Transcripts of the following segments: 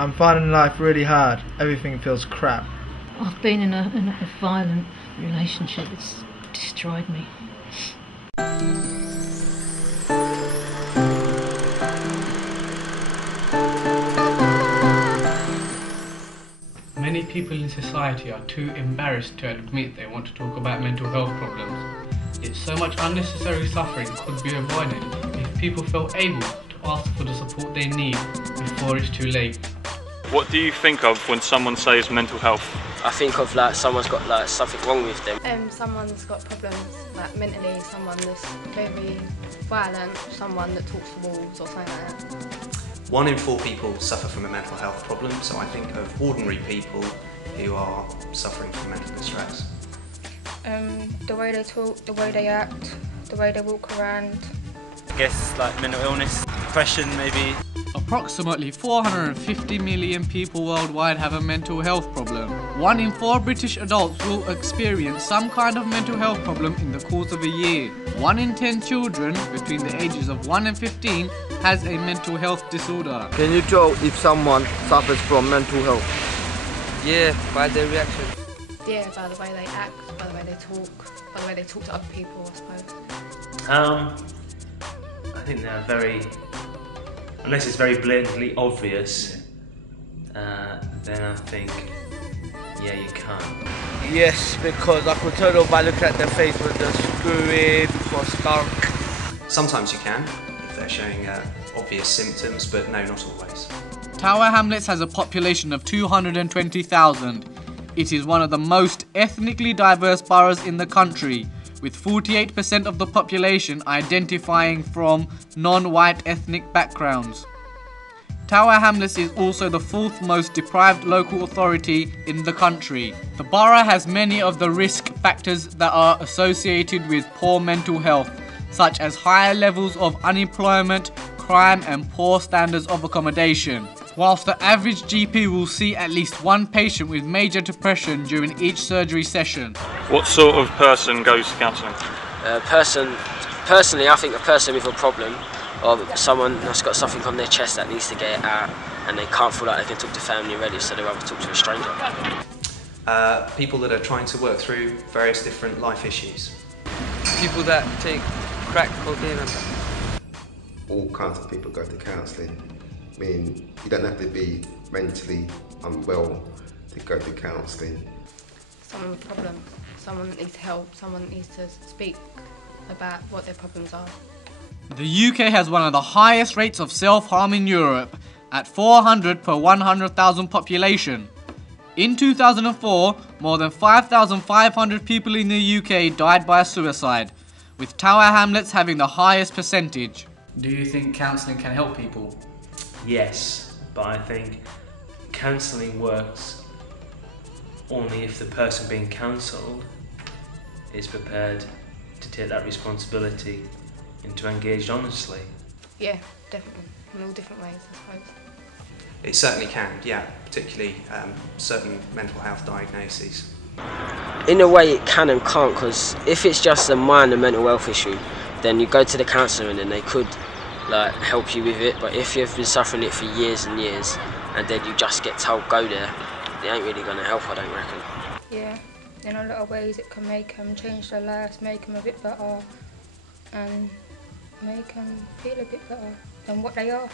I'm finding life really hard. Everything feels crap. I've been in a violent relationship. It's destroyed me. Many people in society are too embarrassed to admit they want to talk about mental health problems. Yet so much unnecessary suffering could be avoided if people felt able to ask for the support they need before it's too late. What do you think of when someone says mental health? I think of like someone's got like something wrong with them. Someone's got problems like mentally, someone that's very violent, someone that talks to walls or something like that. 1 in 4 people suffer from a mental health problem, so I think of ordinary people who are suffering from mental distress. The way they talk, the way they act, the way they walk around. I guess like mental illness, depression maybe. Approximately 450 million people worldwide have a mental health problem. 1 in 4 British adults will experience some kind of mental health problem in the course of a year. 1 in 10 children between the ages of 1 and 15 has a mental health disorder. Can you tell if someone suffers from mental health? Yeah, by their reaction. Yeah, by the way they act, by the way they talk, by the way they talk to other people, I suppose. I think they're very, unless it's very blatantly obvious, then I think, yeah, you can't. Yes, because I could tell by looking at their face when they're screwing or skunk. Sometimes you can, if they're showing obvious symptoms, but no, not always. Tower Hamlets has a population of 220,000. It is one of the most ethnically diverse boroughs in the country, with 48% of the population identifying from non-white ethnic backgrounds. Tower Hamlets is also the 4th most deprived local authority in the country. The borough has many of the risk factors that are associated with poor mental health, such as higher levels of unemployment, crime and poor standards of accommodation. Whilst the average GP will see at least 1 patient with major depression during each surgery session. What sort of person goes to counselling? Personally, I think a person with a problem, or someone that's got something on their chest that needs to get it out, and they can't feel like they can talk to family and relatives, so they rather talk to a stranger. People that are trying to work through various different life issues. People that take crack, cocaine and that. All kinds of people go to counselling. I mean, you don't have to be mentally unwell to go to counselling. Someone with problems, someone that needs help, someone that needs to speak about what their problems are. The UK has one of the highest rates of self-harm in Europe, at 400 per 100,000 population. In 2004, more than 5,500 people in the UK died by suicide, with Tower Hamlets having the highest percentage. Do you think counselling can help people? Yes, but I think counselling works only if the person being counselled is prepared to take that responsibility and to engage honestly. Yeah, definitely, in all different ways, I suppose. It certainly can, yeah, particularly certain mental health diagnoses. In a way it can and can't, because if it's just a minor mental health issue, then you go to the counsellor and then they could like help you with it, but if you've been suffering it for years and years and then you just get told go there, it ain't really going to help, I don't reckon. Yeah, in a lot of ways it can make them change their lives, make them a bit better and make them feel a bit better than what they are.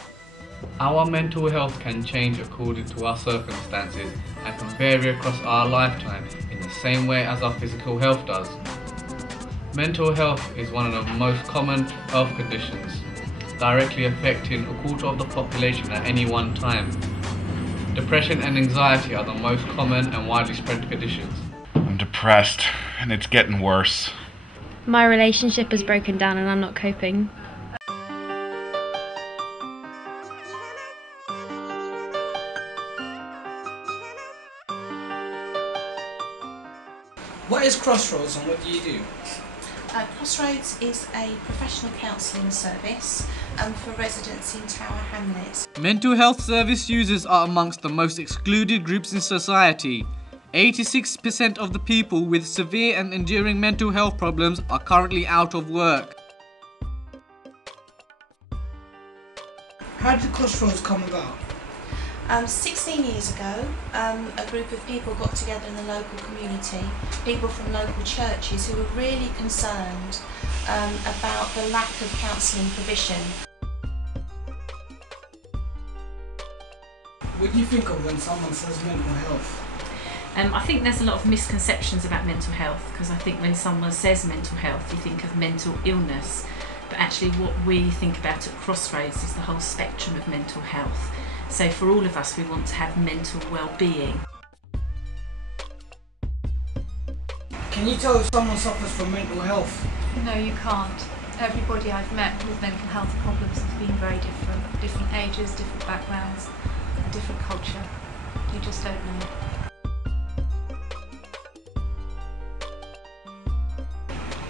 Our mental health can change according to our circumstances and can vary across our lifetime in the same way as our physical health does. Mental health is one of the most common health conditions, directly affecting a quarter of the population at any one time. Depression and anxiety are the most common and widely spread conditions. I'm depressed and it's getting worse. My relationship has broken down and I'm not coping. What is Crossroads and what do you do? Crossroads is a professional counselling service for residents in Tower Hamlets. Mental health service users are amongst the most excluded groups in society. 86% of the people with severe and enduring mental health problems are currently out of work. How did Crossroads come about? 16 years ago, a group of people got together in the local community, people from local churches who were really concerned about the lack of counselling provision. What do you think of when someone says mental health? I think there's a lot of misconceptions about mental health, because I think when someone says mental health you think of mental illness, but actually what we think about at Crossroads is the whole spectrum of mental health. So for all of us, we want to have mental well-being. Can you tell if someone suffers from mental health? No, you can't. Everybody I've met with mental health problems has been very different. Different ages, different backgrounds, a different culture. You just don't know.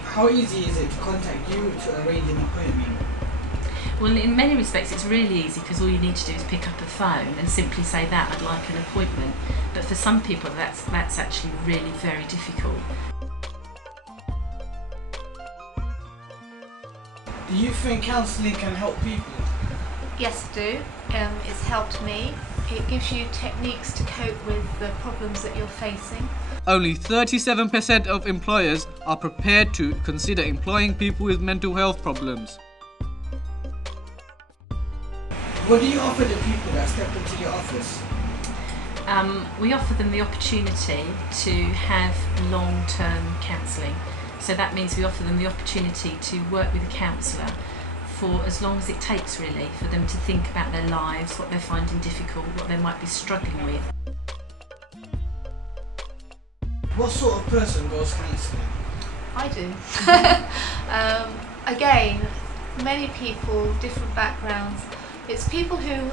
How easy is it to contact you to arrange an appointment? Well, in many respects it's really easy, because all you need to do is pick up a phone and simply say that I'd like an appointment. But for some people that's actually really very difficult. Do you think counselling can help people? Yes, I do. It's helped me. It gives you techniques to cope with the problems that you're facing. Only 37% of employers are prepared to consider employing people with mental health problems. What do you offer the people that step into your office? We offer them the opportunity to have long-term counselling. So that means we offer them the opportunity to work with a counsellor for as long as it takes, really, for them to think about their lives, what they're finding difficult, what they might be struggling with. What sort of person goes counselling? I do. Again, many people, different backgrounds. It's people who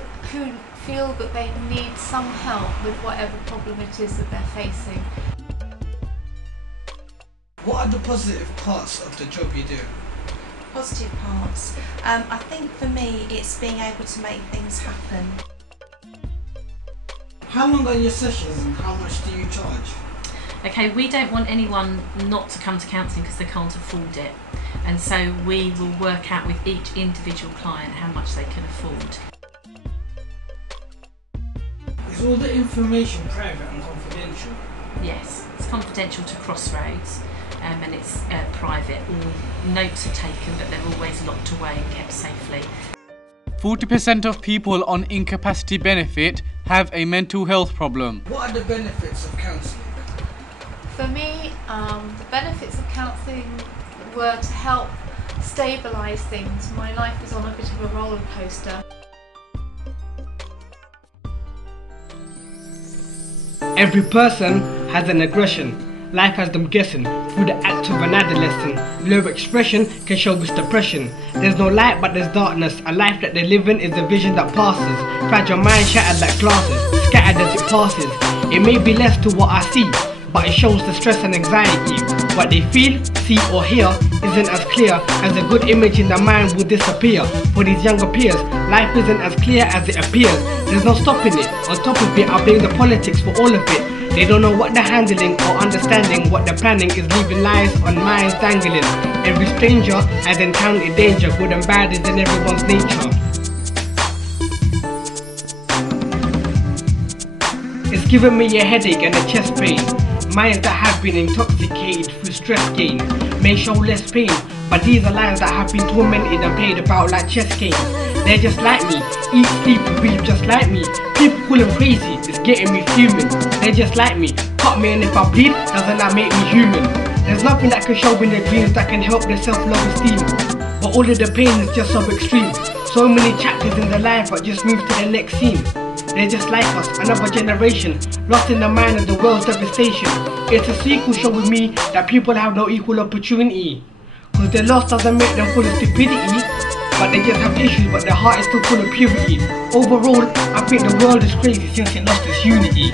feel that they need some help with whatever problem it is that they're facing. What are the positive parts of the job you do? Positive parts. I think for me it's being able to make things happen. How long are your sessions and how much do you charge? Okay, we don't want anyone not to come to counselling because they can't afford it. And so we will work out with each individual client how much they can afford. Is all the information private and confidential? Yes, it's confidential to Crossroads, and it's private. All notes are taken, but they're always locked away and kept safely. 40% of people on incapacity benefit have a mental health problem. What are the benefits of counselling? For me, the benefits of counselling were to help stabilise things. My life was on a bit of a roller coaster. Every person has an aggression. Life has them guessing through the act of an adolescent. Low expression can show us depression. There's no light but there's darkness. A life that they live in is a vision that passes. Fragile mind shattered like glasses, scattered as it passes. It may be less to what I see, but it shows the stress and anxiety. What they feel, see or hear isn't as clear as a good image in the mind will disappear. For these younger peers, life isn't as clear as it appears. There's no stopping it. On top of it, I blame the politics for all of it. They don't know what they're handling or understanding. What they're planning is leaving lies on minds dangling. Every stranger has encountered danger. Good and bad is in everyone's nature. It's given me a headache and a chest pain. Minds that have been intoxicated through stress gain may show less pain, but these are lives that have been tormented and played about like chess games. They're just like me, eat, sleep, and breathe just like me. People call them crazy, it's getting me fuming. They're just like me, cut me and if I bleed, doesn't that make me human? There's nothing that can show in their dreams that can help their self-love esteem. But all of the pain is just so extreme. So many chapters in their life but just move to the next scene. They're just like us, another generation, lost in the mind of the world's devastation. It's a sequel showing me that people have no equal opportunity. Cause their loss doesn't make them full of stupidity, but they just have issues but their heart is still full of purity. Overall, I think the world is crazy since it lost its unity.